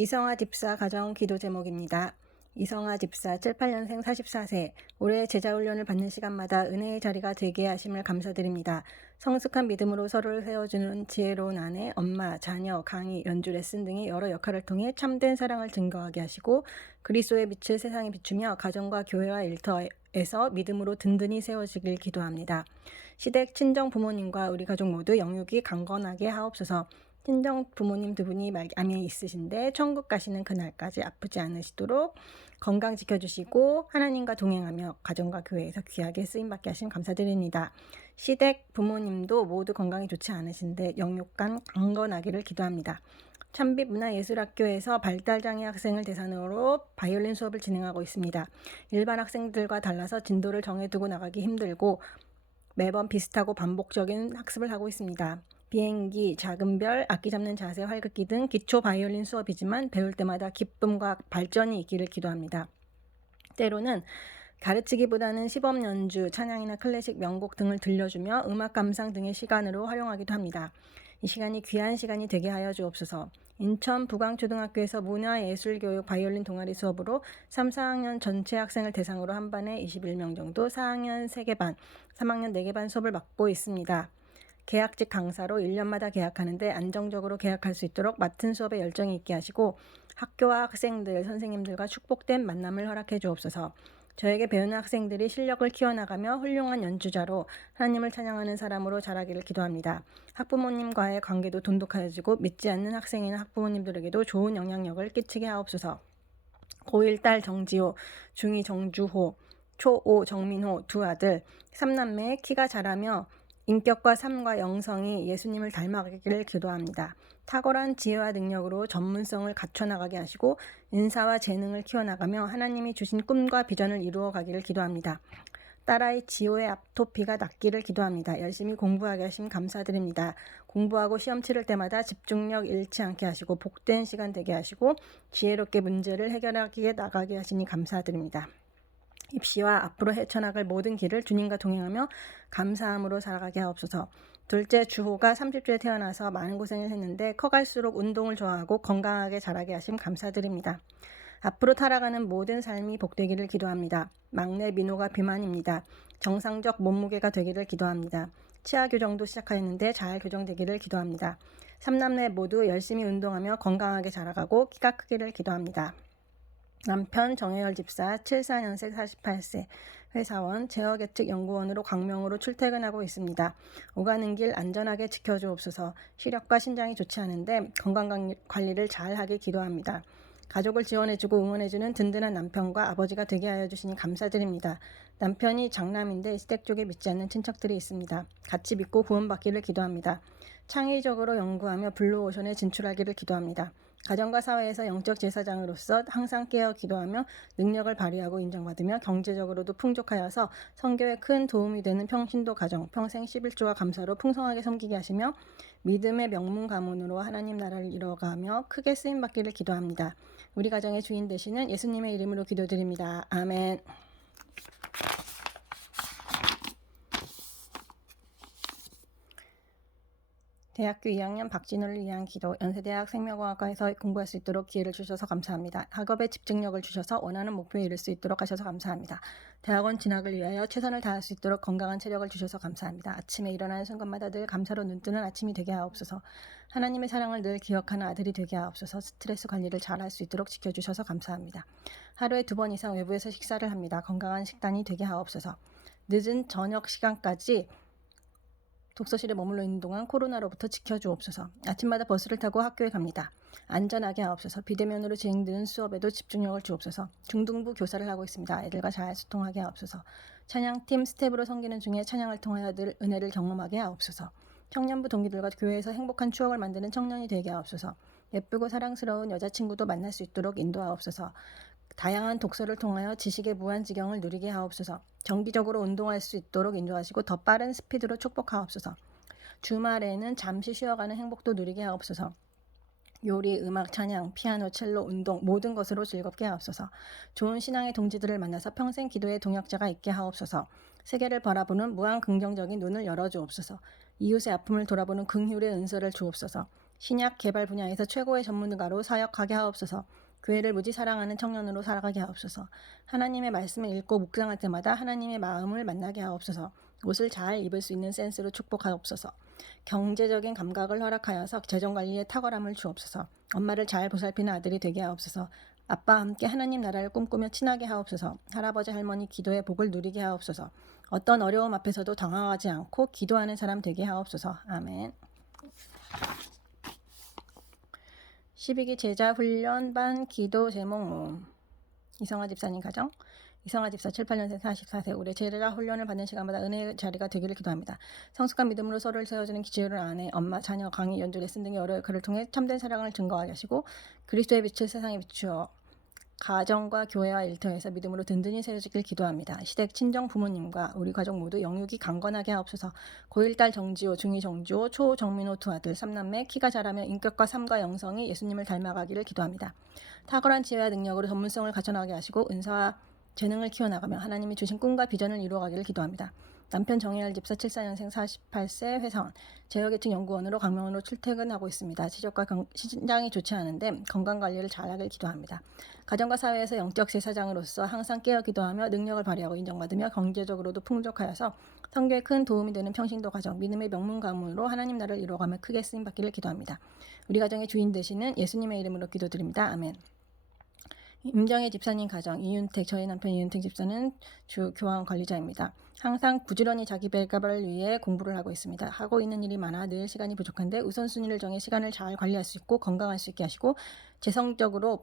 이성아 집사 가정 기도 제목입니다. 이성아 집사 7, 8년생 44세. 올해 제자훈련을 받는 시간마다 은혜의 자리가 되게 하심을 감사드립니다. 성숙한 믿음으로 서로를 세워주는 지혜로운 아내, 엄마, 자녀, 강의, 연주 레슨 등의 여러 역할을 통해 참된 사랑을 증거하게 하시고 그리스도의 빛을 세상에 비추며 가정과 교회와 일터에서 믿음으로 든든히 세워지길 기도합니다. 시댁 친정 부모님과 우리 가족 모두 영육이 강건하게 하옵소서. 친정 부모님 두 분이 암이 있으신데 천국 가시는 그날까지 아프지 않으시도록 건강 지켜주시고 하나님과 동행하며 가정과 교회에서 귀하게 쓰임받게 하심 감사드립니다. 시댁 부모님도 모두 건강이 좋지 않으신데 영육간 강건하기를 기도합니다. 참빛문화예술학교에서 발달장애 학생을 대상으로 바이올린 수업을 진행하고 있습니다. 일반 학생들과 달라서 진도를 정해두고 나가기 힘들고 매번 비슷하고 반복적인 학습을 하고 있습니다. 비행기, 작은 별, 악기 잡는 자세, 활극기 등 기초 바이올린 수업이지만 배울 때마다 기쁨과 발전이 있기를 기도합니다. 때로는 가르치기보다는 시범 연주, 찬양이나 클래식 명곡 등을 들려주며 음악 감상 등의 시간으로 활용하기도 합니다. 이 시간이 귀한 시간이 되게 하여 주옵소서. 인천 부광초등학교에서 문화예술교육 바이올린 동아리 수업으로 3, 4학년 전체 학생을 대상으로 한 반에 21명 정도, 4학년 3개 반, 3학년 4개 반 수업을 맡고 있습니다. 계약직 강사로 1년마다 계약하는데 안정적으로 계약할 수 있도록 맡은 수업에 열정이 있게 하시고 학교와 학생들, 선생님들과 축복된 만남을 허락해 주옵소서. 저에게 배우는 학생들이 실력을 키워나가며 훌륭한 연주자로 하나님을 찬양하는 사람으로 자라기를 기도합니다. 학부모님과의 관계도 돈독해지고 믿지 않는 학생이나 학부모님들에게도 좋은 영향력을 끼치게 하옵소서. 고1 딸 정지호, 중2 정주호, 초5 정민호 두 아들, 3남매 키가 자라며 인격과 삶과 영성이 예수님을 닮아가기를 기도합니다. 탁월한 지혜와 능력으로 전문성을 갖춰나가게 하시고 인사와 재능을 키워나가며 하나님이 주신 꿈과 비전을 이루어 가기를 기도합니다. 딸아이 지호의 아토피가 낫기를 기도합니다. 열심히 공부하게 하심 감사드립니다. 공부하고 시험 치를 때마다 집중력 잃지 않게 하시고 복된 시간 되게 하시고 지혜롭게 문제를 해결하기에 나가게 하시니 감사드립니다. 입시와 앞으로 헤쳐나갈 모든 길을 주님과 동행하며 감사함으로 살아가게 하옵소서. 둘째 주호가 30주에 태어나서 많은 고생을 했는데 커갈수록 운동을 좋아하고 건강하게 자라게 하심 감사드립니다. 앞으로 살아가는 모든 삶이 복되기를 기도합니다. 막내 민호가 비만입니다. 정상적 몸무게가 되기를 기도합니다. 치아 교정도 시작하였는데 잘 교정되기를 기도합니다. 3남매 모두 열심히 운동하며 건강하게 자라가고 키가 크기를 기도합니다. 남편 정혜열 집사 74년생 48세 회사원 제어계측 연구원으로 광명으로 출퇴근하고 있습니다. 오가는 길 안전하게 지켜주옵소서. 시력과 신장이 좋지 않은데 건강관리를 잘하길 기도합니다. 가족을 지원해주고 응원해주는 든든한 남편과 아버지가 되게 하여 주시니 감사드립니다. 남편이 장남인데 시댁 쪽에 믿지 않는 친척들이 있습니다. 같이 믿고 구원받기를 기도합니다. 창의적으로 연구하며 블루오션에 진출하기를 기도합니다. 가정과 사회에서 영적 제사장으로서 항상 깨어 기도하며 능력을 발휘하고 인정받으며 경제적으로도 풍족하여서 선교에 큰 도움이 되는 평신도 가정, 평생 11조와 감사로 풍성하게 섬기게 하시며 믿음의 명문 가문으로 하나님 나라를 이뤄가며 크게 쓰임받기를 기도합니다. 우리 가정의 주인 되시는 예수님의 이름으로 기도드립니다. 아멘. 대학교 2학년 박진호를 위한 기도. 연세대학 생명공학과에서 공부할 수 있도록 기회를 주셔서 감사합니다. 학업에 집중력을 주셔서 원하는 목표에 이를 수 있도록 하셔서 감사합니다. 대학원 진학을 위하여 최선을 다할 수 있도록 건강한 체력을 주셔서 감사합니다. 아침에 일어나는 순간마다 늘 감사로 눈뜨는 아침이 되게 하옵소서. 하나님의 사랑을 늘 기억하는 아들이 되게 하옵소서. 스트레스 관리를 잘 할 수 있도록 지켜주셔서 감사합니다. 하루에 2번 이상 외부에서 식사를 합니다. 건강한 식단이 되게 하옵소서. 늦은 저녁 시간까지 독서실에 머물러 있는 동안 코로나로부터 지켜주옵소서. 아침마다 버스를 타고 학교에 갑니다. 안전하게 하옵소서. 비대면으로 진행되는 수업에도 집중력을 주옵소서. 중등부 교사를 하고 있습니다. 애들과 잘 소통하게 하옵소서. 찬양팀 스텝으로 섬기는 중에 찬양을 통하여 늘 은혜를 경험하게 하옵소서. 청년부 동기들과 교회에서 행복한 추억을 만드는 청년이 되게 하옵소서. 예쁘고 사랑스러운 여자친구도 만날 수 있도록 인도하옵소서. 다양한 독서를 통하여 지식의 무한지경을 누리게 하옵소서. 정기적으로 운동할 수 있도록 인도하시고 더 빠른 스피드로 축복하옵소서. 주말에는 잠시 쉬어가는 행복도 누리게 하옵소서. 요리, 음악, 찬양, 피아노, 첼로, 운동 모든 것으로 즐겁게 하옵소서. 좋은 신앙의 동지들을 만나서 평생 기도의 동역자가 있게 하옵소서. 세계를 바라보는 무한 긍정적인 눈을 열어주옵소서. 이웃의 아픔을 돌아보는 긍휼의 은사를 주옵소서. 신약 개발 분야에서 최고의 전문가로 사역하게 하옵소서. 교회를 무지 사랑하는 청년으로 살아가게 하옵소서. 하나님의 말씀을 읽고 묵상할 때마다 하나님의 마음을 만나게 하옵소서. 옷을 잘 입을 수 있는 센스로 축복하옵소서. 경제적인 감각을 허락하여서 재정관리에 탁월함을 주옵소서. 엄마를 잘 보살피는 아들이 되게 하옵소서. 아빠와 함께 하나님 나라를 꿈꾸며 친하게 하옵소서. 할아버지 할머니 기도의 복을 누리게 하옵소서. 어떤 어려움 앞에서도 당황하지 않고 기도하는 사람 되게 하옵소서. 아멘. 12기 제자 훈련반 기도 제목 모음. 이성아 집사님 가정. 이성아 집사 7, 8년생 44세. 올해 제자 훈련을 받는 시간마다 은혜의 자리가 되기를 기도합니다. 성숙한 믿음으로 서로를 세워주는 기지를 아내, 엄마, 자녀, 강의, 연주, 레슨 등의 여러 역할을 통해 참된 사랑을 증거하게 하시고 그리스도의 빛을 세상에 비추어 가정과 교회와 일터에서 믿음으로 든든히 세워지길 기도합니다. 시댁 친정 부모님과 우리 가족 모두 영육이 강건하게 하옵소서. 고1 딸 정지호, 중2 정지호, 초 정민호 두 아들, 3남매 키가 자라며 인격과 삶과 영성이 예수님을 닮아가기를 기도합니다. 탁월한 지혜와 능력으로 전문성을 갖춰나가게 하시고 은사와 재능을 키워나가며 하나님이 주신 꿈과 비전을 이루어가기를 기도합니다. 남편 정혜열 집사 74년생 48세 회사원, 제어계층 연구원으로 강명원으로 출퇴근하고 있습니다. 시력과 신장이 좋지 않은데 건강관리를 잘하길 기도합니다. 가정과 사회에서 영적 제사장으로서 항상 깨어 기도하며 능력을 발휘하고 인정받으며 경제적으로도 풍족하여서 성교에 큰 도움이 되는 평신도 가정, 믿음의 명문 가문으로 하나님 나라를 이루어가며 크게 쓰임받기를 기도합니다. 우리 가정의 주인 되시는 예수님의 이름으로 기도드립니다. 아멘. 임정혜 집사님 가정, 이윤택, 저희 남편 이윤택 집사는 주 교황 관리자입니다. 항상 부지런히 자기 배갑을 위해 공부를 하고 있습니다. 하고 있는 일이 많아 늘 시간이 부족한데 우선순위를 정해 시간을 잘 관리할 수 있고 건강할 수 있게 하시고 재정적으로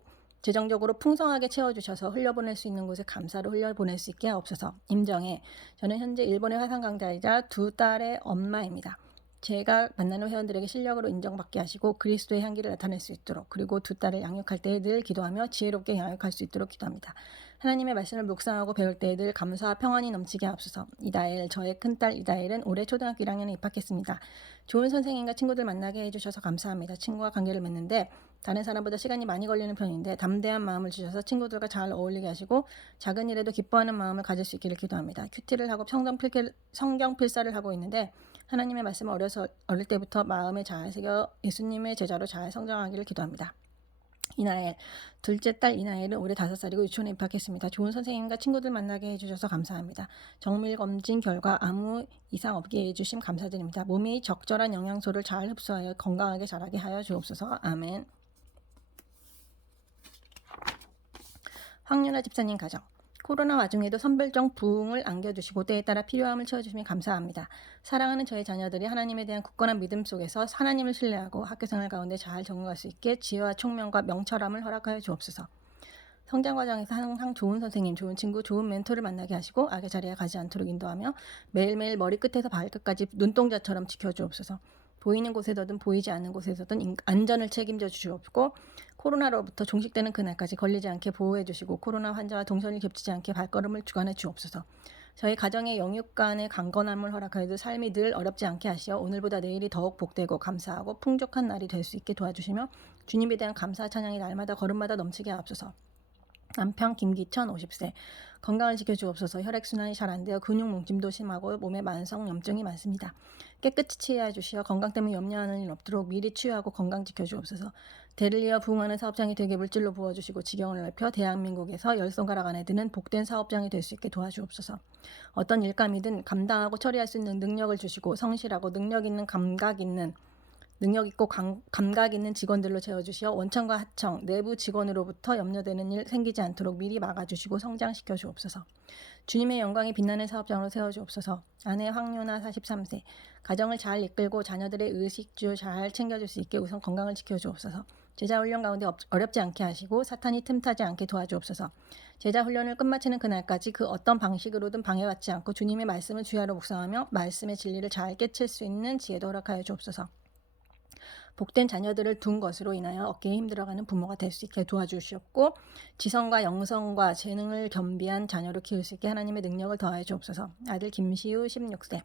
풍성하게 채워주셔서 흘려보낼 수 있는 곳에 감사로 흘려보낼 수 있게 하옵소서. 임정혜, 저는 현재 일본의 화상 강자이자 두 딸의 엄마입니다. 제가 만나는 회원들에게 실력으로 인정받게 하시고 그리스도의 향기를 나타낼 수 있도록, 그리고 두 딸을 양육할 때에 늘 기도하며 지혜롭게 양육할 수 있도록 기도합니다. 하나님의 말씀을 묵상하고 배울 때에 늘 감사와 평안이 넘치게 하옵소서. 이다엘, 저의 큰딸 이다엘은 올해 초등학교 1학년에 입학했습니다. 좋은 선생님과 친구들 만나게 해주셔서 감사합니다. 친구와 관계를 맺는데 다른 사람보다 시간이 많이 걸리는 편인데 담대한 마음을 주셔서 친구들과 잘 어울리게 하시고 작은 일에도 기뻐하는 마음을 가질 수 있기를 기도합니다. 큐티를 하고 성경 필사를 하고 있는데 하나님의 말씀을 어릴 때부터 마음에 잘 새겨 예수님의 제자로 잘 성장하기를 기도합니다. 이나엘, 둘째 딸 이나엘은 올해 5살이고 유치원에 입학했습니다. 좋은 선생님과 친구들 만나게 해주셔서 감사합니다. 정밀 검진 결과 아무 이상 없게 해주심 감사드립니다. 몸이 적절한 영양소를 잘 흡수하여 건강하게 자라게 하여 주옵소서. 아멘. 황윤아 집사님 가정. 코로나 와중에도 선별적 부흥을 안겨주시고 때에 따라 필요함을 채워주시면 감사합니다. 사랑하는 저의 자녀들이 하나님에 대한 굳건한 믿음 속에서 하나님을 신뢰하고 학교생활 가운데 잘 적응할 수 있게 지혜와 총명과 명철함을 허락하여 주옵소서. 성장 과정에서 항상 좋은 선생님, 좋은 친구, 좋은 멘토를 만나게 하시고 악의 자리에 가지 않도록 인도하며 매일매일 머리끝에서 발끝까지 눈동자처럼 지켜주옵소서. 보이는 곳에서든 보이지 않는 곳에서든 안전을 책임져 주시옵고 코로나로부터 종식되는 그날까지 걸리지 않게 보호해 주시고 코로나 환자와 동선이 겹치지 않게 발걸음을 주관해 주옵소서. 저희 가정의 영육 간의 강건함을 허락하여도 삶이 늘 어렵지 않게 하시어 오늘보다 내일이 더욱 복되고 감사하고 풍족한 날이 될 수 있게 도와주시며 주님에 대한 감사 찬양이 날마다 걸음마다 넘치게 하옵소서. 남편 김기천 50세. 건강을 지켜주옵소서. 혈액순환이 잘 안 되어 근육 뭉침도 심하고 몸에 만성 염증이 많습니다. 깨끗이 치유해 주시어 건강 때문에 염려하는 일 없도록 미리 치유하고 건강 지켜주옵소서. 대를 이어 부흥하는 사업장이 되게 물질로 부어주시고 지경을 넓혀 대한민국에서 10손가락 안에 드는 복된 사업장이 될 수 있게 도와주옵소서. 어떤 일감이든 감당하고 처리할 수 있는 능력을 주시고 성실하고 능력 있는 감각 있는 직원들로 채워주시어 원청과 하청, 내부 직원으로부터 염려되는 일 생기지 않도록 미리 막아주시고 성장시켜 주옵소서. 주님의 영광이 빛나는 사업장으로 세워주옵소서. 아내 황윤아 43세. 가정을 잘 이끌고 자녀들의 의식주 잘 챙겨줄 수 있게 우선 건강을 지켜주옵소서. 제자훈련 가운데 어렵지 않게 하시고 사탄이 틈타지 않게 도와주옵소서. 제자훈련을 끝마치는 그날까지 그 어떤 방식으로든 방해받지 않고 주님의 말씀을 주야로 묵상하며 말씀의 진리를 잘 깨칠 수 있는 지혜도 허락하여 주옵소서. 복된 자녀들을 둔 것으로 인하여 어깨에 힘들어가는 부모가 될 수 있게 도와주시옵고 지성과 영성과 재능을 겸비한 자녀로 키울 수 있게 하나님의 능력을 더하여 주옵소서. 아들 김시우 16세.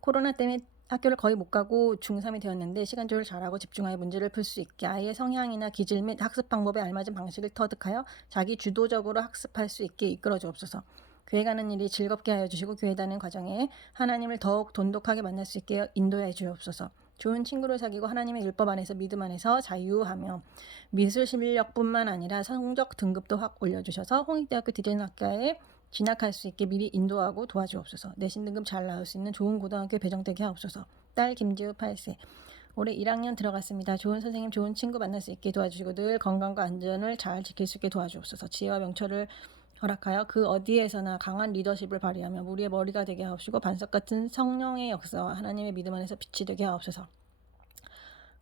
코로나 때문에 학교를 거의 못 가고 중3이 되었는데 시간 조율 잘하고 집중하여 문제를 풀 수 있게 아이의 성향이나 기질 및 학습 방법에 알맞은 방식을 터득하여 자기 주도적으로 학습할 수 있게 이끌어 주옵소서. 교회 가는 일이 즐겁게 하여 주시고 교회 다니는 과정에 하나님을 더욱 돈독하게 만날 수 있게 인도해 주옵소서. 좋은 친구를 사귀고 하나님의 율법 안에서 믿음 안에서 자유하며 미술 실력뿐만 아니라 성적 등급도 확 올려주셔서 홍익대학교 디자인학과에 진학할 수 있게 미리 인도하고 도와주옵소서. 내신 등급 잘 나올 수 있는 좋은 고등학교에 배정되게 하옵소서. 딸 김지우 8세. 올해 1학년 들어갔습니다. 좋은 선생님, 좋은 친구 만날 수 있게 도와주시고 늘 건강과 안전을 잘 지킬 수 있게 도와주옵소서. 지혜와 명철을 허락하여 그 어디에서나 강한 리더십을 발휘하며 무리의 머리가 되게 하옵시고 반석 같은 성령의 역사와 하나님의 믿음 안에서 빛이 되게 하옵소서.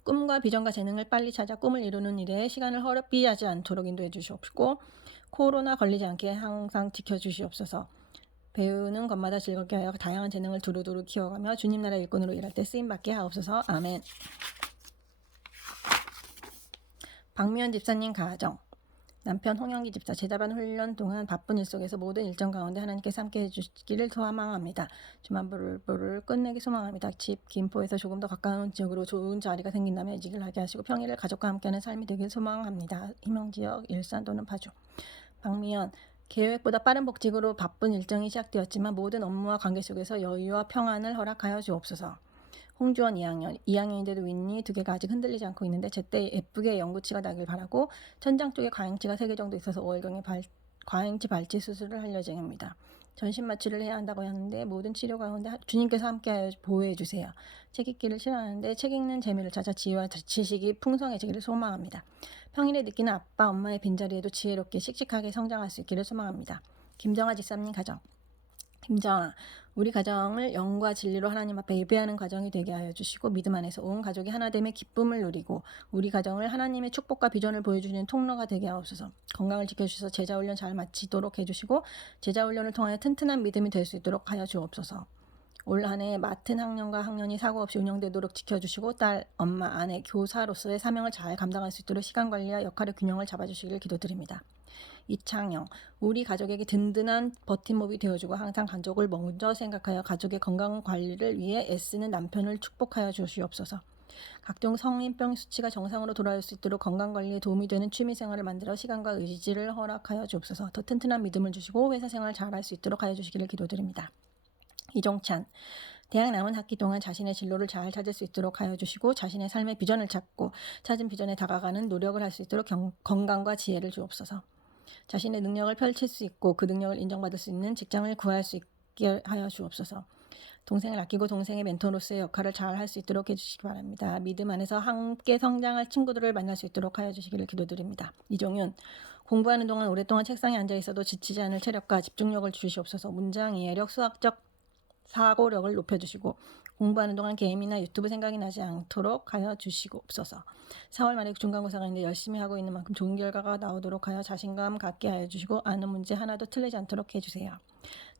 꿈과 비전과 재능을 빨리 찾아 꿈을 이루는 일에 시간을 허비하지 않도록 인도해 주시옵시고 코로나 걸리지 않게 항상 지켜주시옵소서. 배우는 것마다 즐겁게 하여 다양한 재능을 두루두루 키워가며 주님 나라 일꾼으로 일할 때 쓰임받게 하옵소서. 아멘. 박미연 집사님 가정. 남편 홍영기 집사 제자반 훈련 동안 바쁜 일 속에서 모든 일정 가운데 하나님께서 함께 해주시기를 소망합니다. 주만부를 끝내기 소망합니다. 집 김포에서 조금 더 가까운 지역으로 좋은 자리가 생긴다면 이직을 하게 하시고 평일을 가족과 함께하는 삶이 되길 소망합니다. 희망지역 일산 또는 파주. 박미연 계획보다 빠른 복직으로 바쁜 일정이 시작되었지만 모든 업무와 관계 속에서 여유와 평안을 허락하여 주옵소서. 홍주원 2학년인데도 윗니 2개가 아직 흔들리지 않고 있는데 제때 예쁘게 영구치가 나길 바라고 천장 쪽에 과잉치가 3개 정도 있어서 5월경에 과잉치 발치 수술을 할 예정입니다. 전신 마취를 해야 한다고 하는데 모든 치료 가운데 주님께서 함께 보호해 주세요. 책 읽기를 싫어하는데 책 읽는 재미를 찾아 지혜와 지식이 풍성해지기를 소망합니다. 평일에 느끼는 아빠 엄마의 빈자리에도 지혜롭게 씩씩하게 성장할 수 있기를 소망합니다. 김정아 집사님 가정. 김정아, 우리 가정을 영과 진리로 하나님 앞에 예배하는 가정이 되게 하여 주시고 믿음 안에서 온 가족이 하나됨의 기쁨을 누리고 우리 가정을 하나님의 축복과 비전을 보여주시는 통로가 되게 하옵소서. 건강을 지켜주셔서 제자훈련 잘 마치도록 해주시고 제자훈련을 통하여 튼튼한 믿음이 될 수 있도록 하여 주옵소서. 올 한 해 맡은 학년과 학년이 사고 없이 운영되도록 지켜주시고 딸, 엄마, 아내, 교사로서의 사명을 잘 감당할 수 있도록 시간관리와 역할의 균형을 잡아주시기를 기도드립니다. 이창영, 우리 가족에게 든든한 버팀목이 되어주고 항상 가족을 먼저 생각하여 가족의 건강 관리를 위해 애쓰는 남편을 축복하여 주시옵소서. 각종 성인병 수치가 정상으로 돌아올 수 있도록 건강관리에 도움이 되는 취미생활을 만들어 시간과 의지를 허락하여 주옵소서. 더 튼튼한 믿음을 주시고 회사생활 잘할 수 있도록 하여 주시기를 기도드립니다. 이종찬, 대학 남은 학기 동안 자신의 진로를 잘 찾을 수 있도록 하여 주시고 자신의 삶의 비전을 찾고 찾은 비전에 다가가는 노력을 할 수 있도록 건강과 지혜를 주옵소서. 자신의 능력을 펼칠 수 있고 그 능력을 인정받을 수 있는 직장을 구할 수 있게 하여 주옵소서. 동생을 아끼고 동생의 멘토로서의 역할을 잘 할 수 있도록 해주시기 바랍니다. 믿음 안에서 함께 성장할 친구들을 만날 수 있도록 하여 주시기를 기도드립니다. 이종윤, 공부하는 동안 오랫동안 책상에 앉아 있어도 지치지 않을 체력과 집중력을 주시옵소서. 문장 이해력, 수학적 사고력을 높여주시고 공부하는 동안 게임이나 유튜브 생각이 나지 않도록 하여 주시옵소서. 4월 말에 중간고사가 있는데 열심히 하고 있는 만큼 좋은 결과가 나오도록 하여 자신감 갖게 하여 주시고 아는 문제 하나도 틀리지 않도록 해주세요.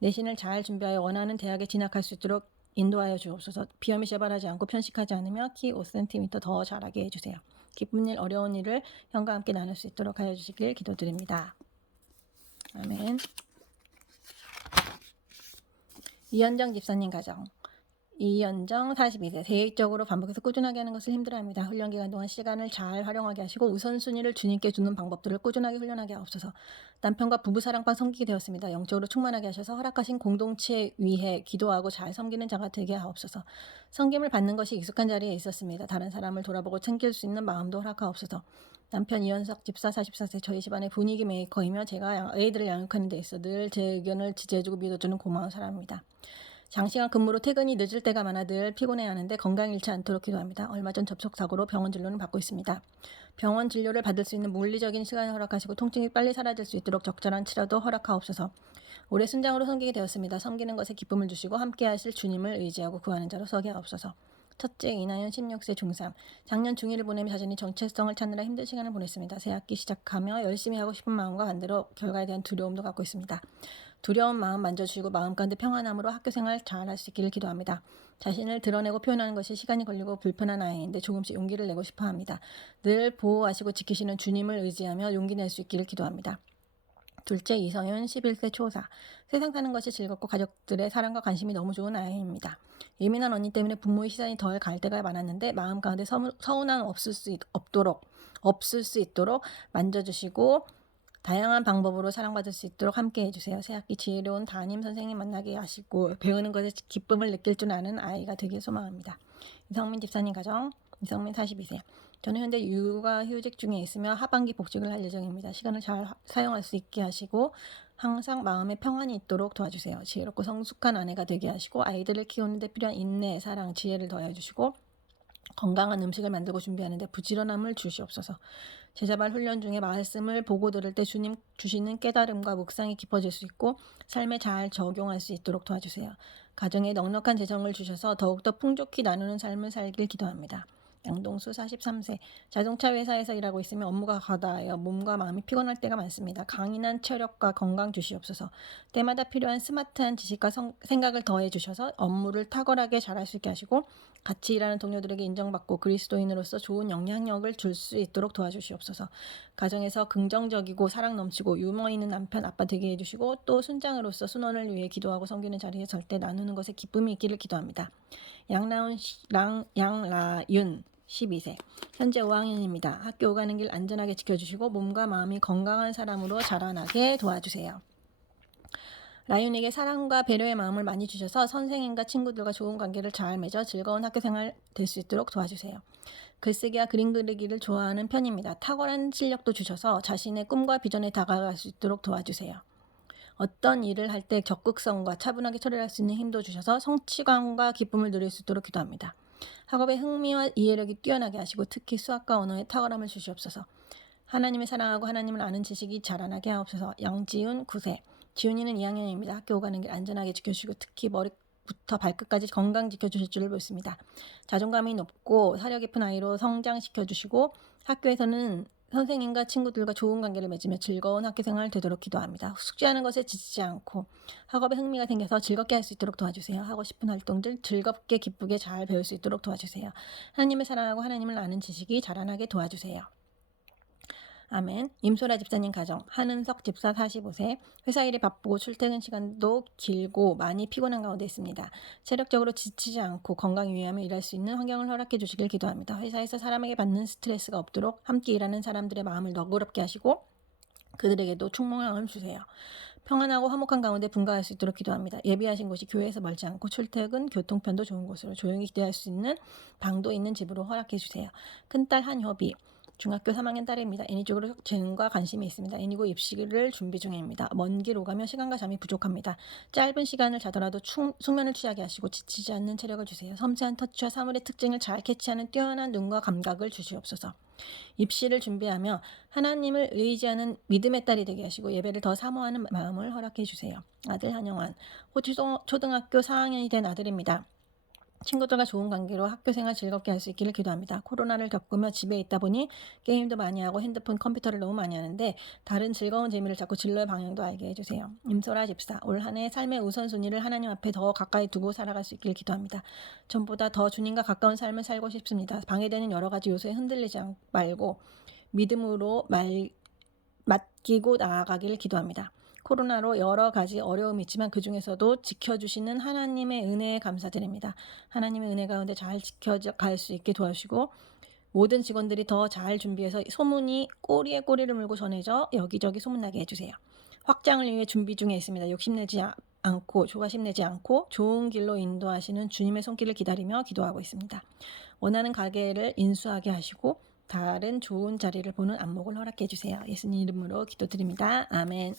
내신을 잘 준비하여 원하는 대학에 진학할 수 있도록 인도하여 주옵소서. 비염이 재발하지 않고 편식하지 않으며 키 5cm 더 자라게 해주세요. 기쁜 일, 어려운 일을 형과 함께 나눌 수 있도록 하여 주시길 기도드립니다. 아멘. 이현정 집사님 가정. 이현정 42세. 계획적으로 반복해서 꾸준하게 하는 것을 힘들어합니다. 훈련 기간 동안 시간을 잘 활용하게 하시고 우선순위를 주님께 주는 방법들을 꾸준하게 훈련하게 하옵소서. 남편과 부부 사랑방 섬기게 되었습니다. 영적으로 충만하게 하셔서 허락하신 공동체 위해 기도하고 잘 섬기는 자가 되게 하옵소서. 섬김을 받는 것이 익숙한 자리에 있었습니다. 다른 사람을 돌아보고 챙길 수 있는 마음도 허락하옵소서. 남편 이현석 집사 44세. 저희 집안의 분위기 메이커이며 제가 아이들을 양육하는 데 있어 늘 제 의견을 지지해주고 믿어주는 고마운 사람입니다. 장시간 근무로 퇴근이 늦을 때가 많아 늘 피곤해하는데 건강 잃지 않도록 기도합니다. 얼마 전 접촉사고로 병원 진료는 받고 있습니다. 병원 진료를 받을 수 있는 물리적인 시간을 허락하시고 통증이 빨리 사라질 수 있도록 적절한 치료도 허락하옵소서. 올해 순장으로 섬기게 되었습니다. 섬기는 것에 기쁨을 주시고 함께 하실 주님을 의지하고 구하는 자로 서게 하옵소서. 첫째 이나연 16세 중3. 작년 중1을 보내며 자신이 정체성을 찾느라 힘든 시간을 보냈습니다. 새 학기 시작하며 열심히 하고 싶은 마음과 반대로 결과에 대한 두려움도 갖고 있습니다. 두려운 마음 만져주시고 마음 가운데 평안함으로 학교생활 잘 할 수 있기를 기도합니다. 자신을 드러내고 표현하는 것이 시간이 걸리고 불편한 아이인데 조금씩 용기를 내고 싶어합니다. 늘 보호하시고 지키시는 주님을 의지하며 용기 낼 수 있기를 기도합니다. 둘째 이성윤 11세 초사. 세상 사는 것이 즐겁고 가족들의 사랑과 관심이 너무 좋은 아이입니다. 예민한 언니 때문에 부모의 시선이 덜 갈 때가 많았는데 마음 가운데 서운함 없을 수 있도록 만져주시고 다양한 방법으로 사랑받을 수 있도록 함께 해주세요. 새학기 지혜로운 담임 선생님 만나게 하시고 배우는 것에 기쁨을 느낄 줄 아는 아이가 되길 소망합니다. 이성민 집사님 가정, 이성민 42세. 저는 현재 육아휴직 중에 있으며 하반기 복직을 할 예정입니다. 시간을 잘 사용할 수 있게 하시고 항상 마음에 평안이 있도록 도와주세요. 지혜롭고 성숙한 아내가 되게 하시고 아이들을 키우는 데 필요한 인내, 사랑, 지혜를 더해주시고 건강한 음식을 만들고 준비하는데 부지런함을 주시옵소서. 제자발 훈련 중에 말씀을 보고 들을 때 주님 주시는 깨달음과 묵상이 깊어질 수 있고 삶에 잘 적용할 수 있도록 도와주세요. 가정에 넉넉한 재정을 주셔서 더욱더 풍족히 나누는 삶을 살길 기도합니다. 양동수 43세. 자동차 회사에서 일하고 있으며 업무가 과다하여 몸과 마음이 피곤할 때가 많습니다. 강인한 체력과 건강 주시옵소서. 때마다 필요한 스마트한 지식과 생각을 더해 주셔서 업무를 탁월하게 잘할 수 있게 하시고 같이 일하는 동료들에게 인정받고 그리스도인으로서 좋은 영향력을 줄 수 있도록 도와주시옵소서. 가정에서 긍정적이고 사랑 넘치고 유머 있는 남편, 아빠 되게 해주시고 또 순장으로서 순원을 위해 기도하고 섬기는 자리에 설 때 나누는 것에 기쁨이 있기를 기도합니다. 양라윤 12세. 현재 5학년입니다. 학교 가는 길 안전하게 지켜주시고 몸과 마음이 건강한 사람으로 자라나게 도와주세요. 라윤에게 사랑과 배려의 마음을 많이 주셔서 선생님과 친구들과 좋은 관계를 잘 맺어 즐거운 학교생활 될 수 있도록 도와주세요. 글쓰기와 그림 그리기를 좋아하는 편입니다. 탁월한 실력도 주셔서 자신의 꿈과 비전에 다가갈 수 있도록 도와주세요. 어떤 일을 할 때 적극성과 차분하게 처리할 수 있는 힘도 주셔서 성취감과 기쁨을 누릴 수 있도록 기도합니다. 학업에 흥미와 이해력이 뛰어나게 하시고 특히 수학과 언어에 탁월함을 주시옵소서. 하나님을 사랑하고 하나님을 아는 지식이 자라나게 하옵소서. 양지훈 9세. 지훈이는 2학년입니다. 학교 가는 길 안전하게 지켜주시고 특히 머리부터 발끝까지 건강 지켜주실 줄을 믿습니다. 자존감이 높고 사려 깊은 아이로 성장시켜주시고 학교에서는 선생님과 친구들과 좋은 관계를 맺으며 즐거운 학교생활 되도록 기도합니다. 숙제하는 것에 지치지 않고 학업에 흥미가 생겨서 즐겁게 할 수 있도록 도와주세요. 하고 싶은 활동들 즐겁게 기쁘게 잘 배울 수 있도록 도와주세요. 하나님을 사랑하고 하나님을 아는 지식이 자라나게 도와주세요. 아멘. 임소라 집사님 가정, 한은석 집사 45세. 회사 일이 바쁘고 출퇴근 시간도 길고 많이 피곤한 가운데 있습니다. 체력적으로 지치지 않고 건강 유의하며 일할 수 있는 환경을 허락해 주시길 기도합니다. 회사에서 사람에게 받는 스트레스가 없도록 함께 일하는 사람들의 마음을 너그럽게 하시고 그들에게도 충만함을 주세요. 평안하고 화목한 가운데 분가할 수 있도록 기도합니다. 예비하신 곳이 교회에서 멀지 않고 출퇴근, 교통편도 좋은 곳으로 조용히 기대할 수 있는 방도 있는 집으로 허락해 주세요. 큰딸 한효비. 중학교 3학년 딸입니다. 애니 쪽으로 재능과 관심이 있습니다. 애니고 입시를 준비 중입니다. 먼 길 오가며 시간과 잠이 부족합니다. 짧은 시간을 자더라도 숙면을 취하게 하시고 지치지 않는 체력을 주세요. 섬세한 터치와 사물의 특징을 잘 캐치하는 뛰어난 눈과 감각을 주시옵소서. 입시를 준비하며 하나님을 의지하는 믿음의 딸이 되게 하시고 예배를 더 사모하는 마음을 허락해 주세요. 아들 한영환, 초등학교 4학년이 된 아들입니다. 친구들과 좋은 관계로 학교생활 즐겁게 할 수 있기를 기도합니다. 코로나를 겪으며 집에 있다 보니 게임도 많이 하고 핸드폰, 컴퓨터를 너무 많이 하는데 다른 즐거운 재미를 찾고 진로의 방향도 알게 해주세요. 임소라 집사, 올 한 해 삶의 우선순위를 하나님 앞에 더 가까이 두고 살아갈 수 있기를 기도합니다. 전보다 더 주님과 가까운 삶을 살고 싶습니다. 방해되는 여러 가지 요소에 흔들리지 말고 믿음으로 맡기고 나아가기를 기도합니다. 코로나로 여러 가지 어려움이 있지만 그 중에서도 지켜주시는 하나님의 은혜에 감사드립니다. 하나님의 은혜 가운데 잘 지켜갈 수 있게 도와주시고 모든 직원들이 더 잘 준비해서 소문이 꼬리에 꼬리를 물고 전해져 여기저기 소문나게 해주세요. 확장을 위해 준비 중에 있습니다. 욕심내지 않고 조바심내지 않고 좋은 길로 인도하시는 주님의 손길을 기다리며 기도하고 있습니다. 원하는 가게를 인수하게 하시고 다른 좋은 자리를 보는 안목을 허락해 주세요. 예수님 이름으로 기도드립니다. 아멘.